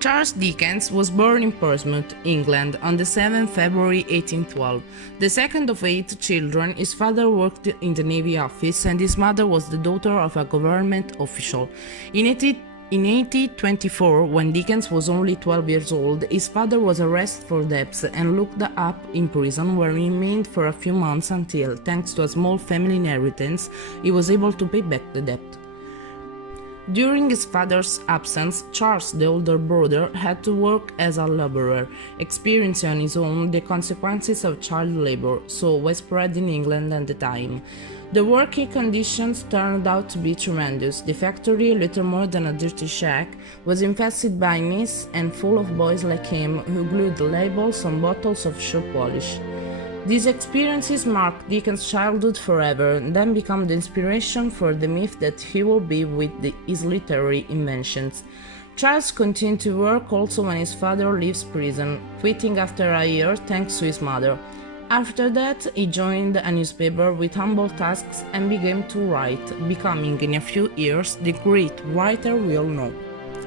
Charles Dickens was born in Portsmouth, England, on the 7th February 1812. The second of 8 children, his father worked in the Navy Office and his mother was the daughter of a government official. In 1824, when Dickens was only 12 years old, his father was arrested for debts and locked up in prison, where he remained for a few months until, thanks to a small family inheritance, he was able to pay back the debt. During his father's absence, Charles, the older brother, had to work as a laborer, experiencing on his own the consequences of child labor, so widespread in England at the time. The working conditions turned out to be tremendous. The factory, little more than a dirty shack, was infested by mice and full of boys like him who glued labels on bottles of shoe polish. These experiences marked Dickens' childhood forever and then became the inspiration for the myth that he will be with his literary inventions. Charles continued to work also when his father leaves prison, quitting after a year thanks to his mother. After that, he joined a newspaper with humble tasks and began to write, becoming in a few years the great writer we all know.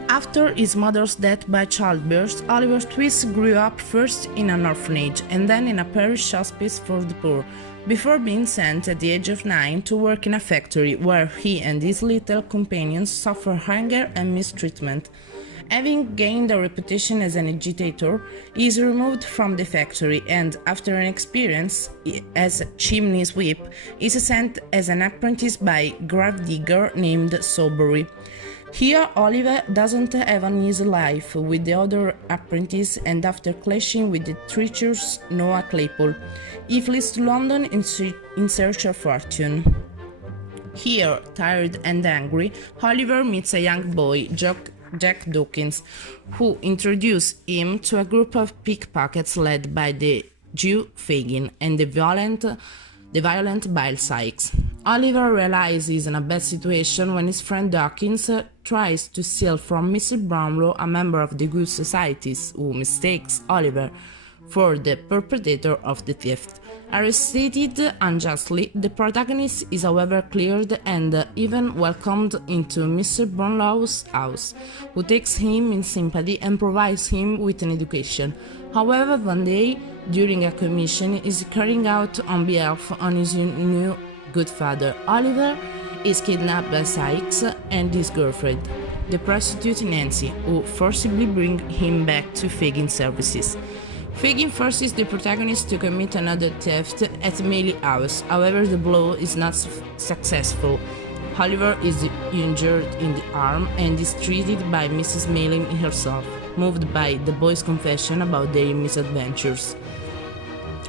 After his mother's death by childbirth, Oliver Twist grew up first in an orphanage and then in a parish hospice for the poor, before being sent at the age of 9 to work in a factory where he and his little companions suffer hunger and mistreatment. Having gained a reputation as an agitator, he is removed from the factory and, after an experience as chimney sweep, is sent as an apprentice by a gravedigger named Soberry. Here, Oliver doesn't have an easy life with the other apprentice, and after clashing with the treacherous Noah Claypole, he flees to London in search of fortune. Here, tired and angry, Oliver meets a young boy, Jack Dawkins, who introduces him to a group of pickpockets led by the Jew Fagin and the violent Bill Sikes. Oliver realizes he's in a bad situation when his friend Dawkins tries to steal from Mr. Brownlow, a member of the Good Societies, who mistakes Oliver for the perpetrator of the theft. Arrested unjustly, the protagonist is however cleared and even welcomed into Mr. Brownlow's house, who takes him in sympathy and provides him with an education. However, one day, during a commission he is carrying out on behalf of his new good father, Oliver is kidnapped by Sykes and his girlfriend, the prostitute Nancy, who forcibly bring him back to Fagin's services. Fagin forces the protagonist to commit another theft at Maylie house, however the blow is not successful. Oliver is injured in the arm and is treated by Mrs. Maylie herself, moved by the boys' confession about their misadventures.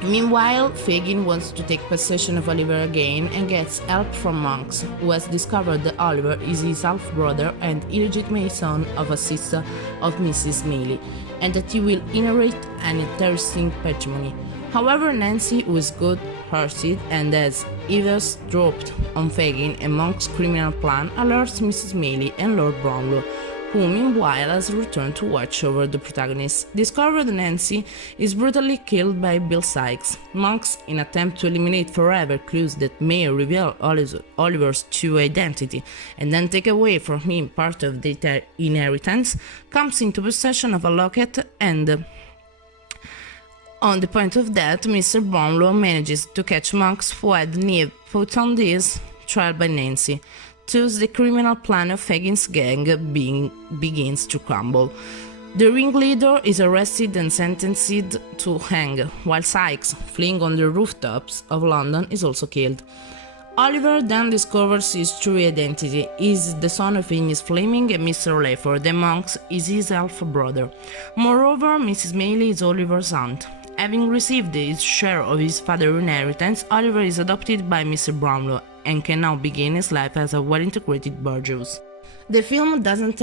Meanwhile, Fagin wants to take possession of Oliver again and gets help from Monks, who has discovered that Oliver is his half-brother and illegitimate son of a sister of Mrs. Maylie, and that he will inherit an interesting patrimony. However, Nancy, who is good-hearted and has eavesdropped on Fagin and Monk's criminal plan, alerts Mrs. Maylie and Lord Brownlow, who meanwhile has returned to watch over the protagonist. Discovered Nancy is brutally killed by Bill Sikes. Monks, in attempt to eliminate forever clues that may reveal Oliver's true identity and then take away from him part of the inheritance, comes into possession of a locket and, on the point of death, Mr. Brownlow manages to catch Monks, who had Neve put on this trial by Nancy. Thus, the criminal plan of Fagin's gang begins to crumble. The ringleader is arrested and sentenced to hang, while Sykes, fleeing on the rooftops of London, is also killed. Oliver then discovers his true identity. He is the son of Ines Fleming and Mr. Layford, and Monks is his half-brother. Moreover, Mrs. Maylie is Oliver's aunt. Having received his share of his father's inheritance, Oliver is adopted by Mr. Brownlow and can now begin his life as a well-integrated burgess. The film doesn't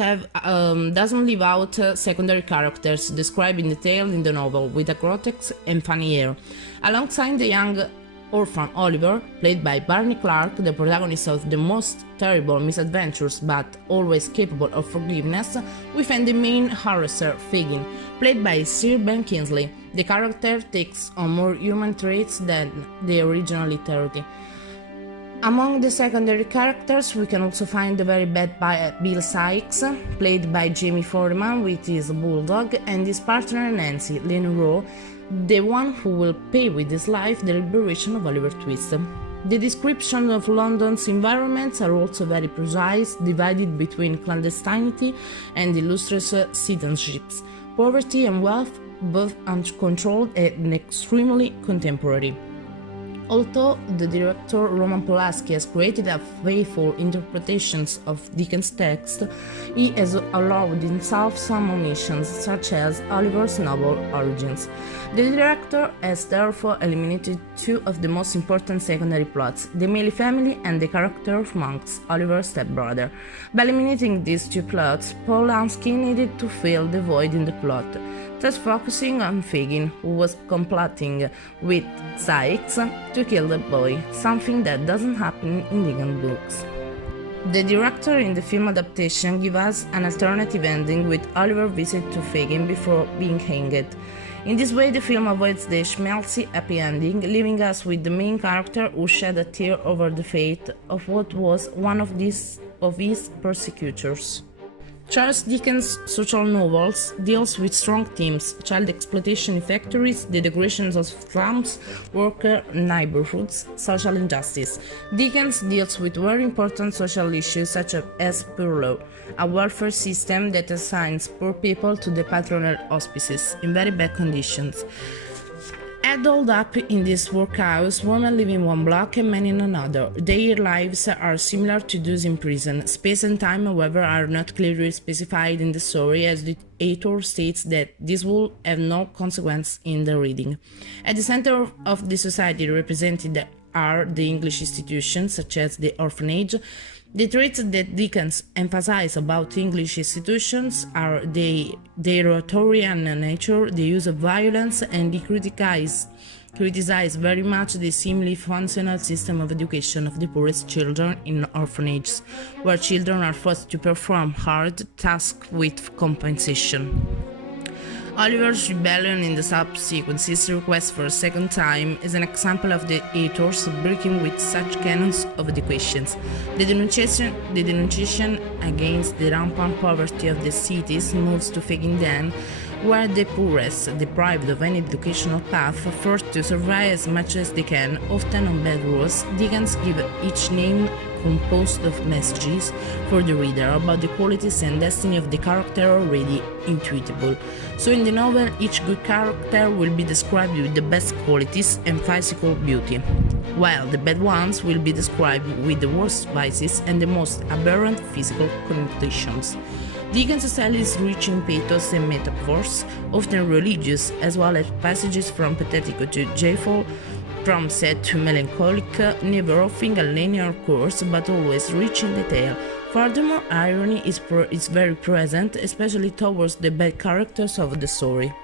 leave out secondary characters described in detail in the novel, with a grotesque and funny air. Alongside the young orphan Oliver, played by Barney Clark, the protagonist of the most terrible misadventures but always capable of forgiveness, we find the main harasser, Fagin, played by Sir Ben Kingsley. The character takes on more human traits than the original literary. Among the secondary characters, we can also find the very bad Bill Sykes, played by Jamie Foreman with his bulldog, and his partner Nancy, Lynn Rowe, the one who will pay with his life the liberation of Oliver Twist. The descriptions of London's environments are also very precise, divided between clandestinity and illustrious citizenships, poverty and wealth, both uncontrolled and extremely contemporary. Although the director Roman Polanski has created a faithful interpretations of Dickens' text, he has allowed himself some omissions, such as Oliver's noble origins. The director has therefore eliminated two of the most important secondary plots, the Mealy family and the character of Monks, Oliver's stepbrother. By eliminating these two plots, Polanski needed to fill the void in the plot, thus focusing on Fagin, who was complotting with Sykes to kill the boy, something that doesn't happen in Dickens books. The director in the film adaptation gives us an alternative ending with Oliver visit to Fagin before being hanged. In this way, the film avoids the schmaltzy happy ending, leaving us with the main character who shed a tear over the fate of what was one of his persecutors. Charles Dickens' social novels deals with strong themes: child exploitation in factories, the degradation of slums, worker neighborhoods, social injustice. Dickens deals with very important social issues such as poor law, a welfare system that assigns poor people to the patronal hospices in very bad conditions. Adult up in this workhouse, women live in one block and men in another. Their lives are similar to those in prison. Space and time, however, are not clearly specified in the story, as the author states that this will have no consequence in the reading. At the center of the society represented are the English institutions, such as the orphanage. The traits that Dickens emphasizes about English institutions are their authoritarian nature, the use of violence, and he criticizes very much the seemingly functional system of education of the poorest children in orphanages, where children are forced to perform hard tasks with compensation. Oliver's rebellion in the subsequent request for a second time is an example of the authors breaking with such canons of education. The denunciation against the rampant poverty of the cities moves to Fagin Den, where the poorest, deprived of any educational path, are forced to survive as much as they can, often on bad roads. Dickens gives each name composed of messages for the reader about the qualities and destiny of the character already intuitable. So in the novel, each good character will be described with the best qualities and physical beauty, while the bad ones will be described with the worst vices and the most aberrant physical conditions. Dickens' style is rich in pathos and metaphors, often religious, as well as passages from pathetic to joyful, from sad to melancholic, never offering a linear course, but always rich in detail. Furthermore, irony is very present, especially towards the bad characters of the story.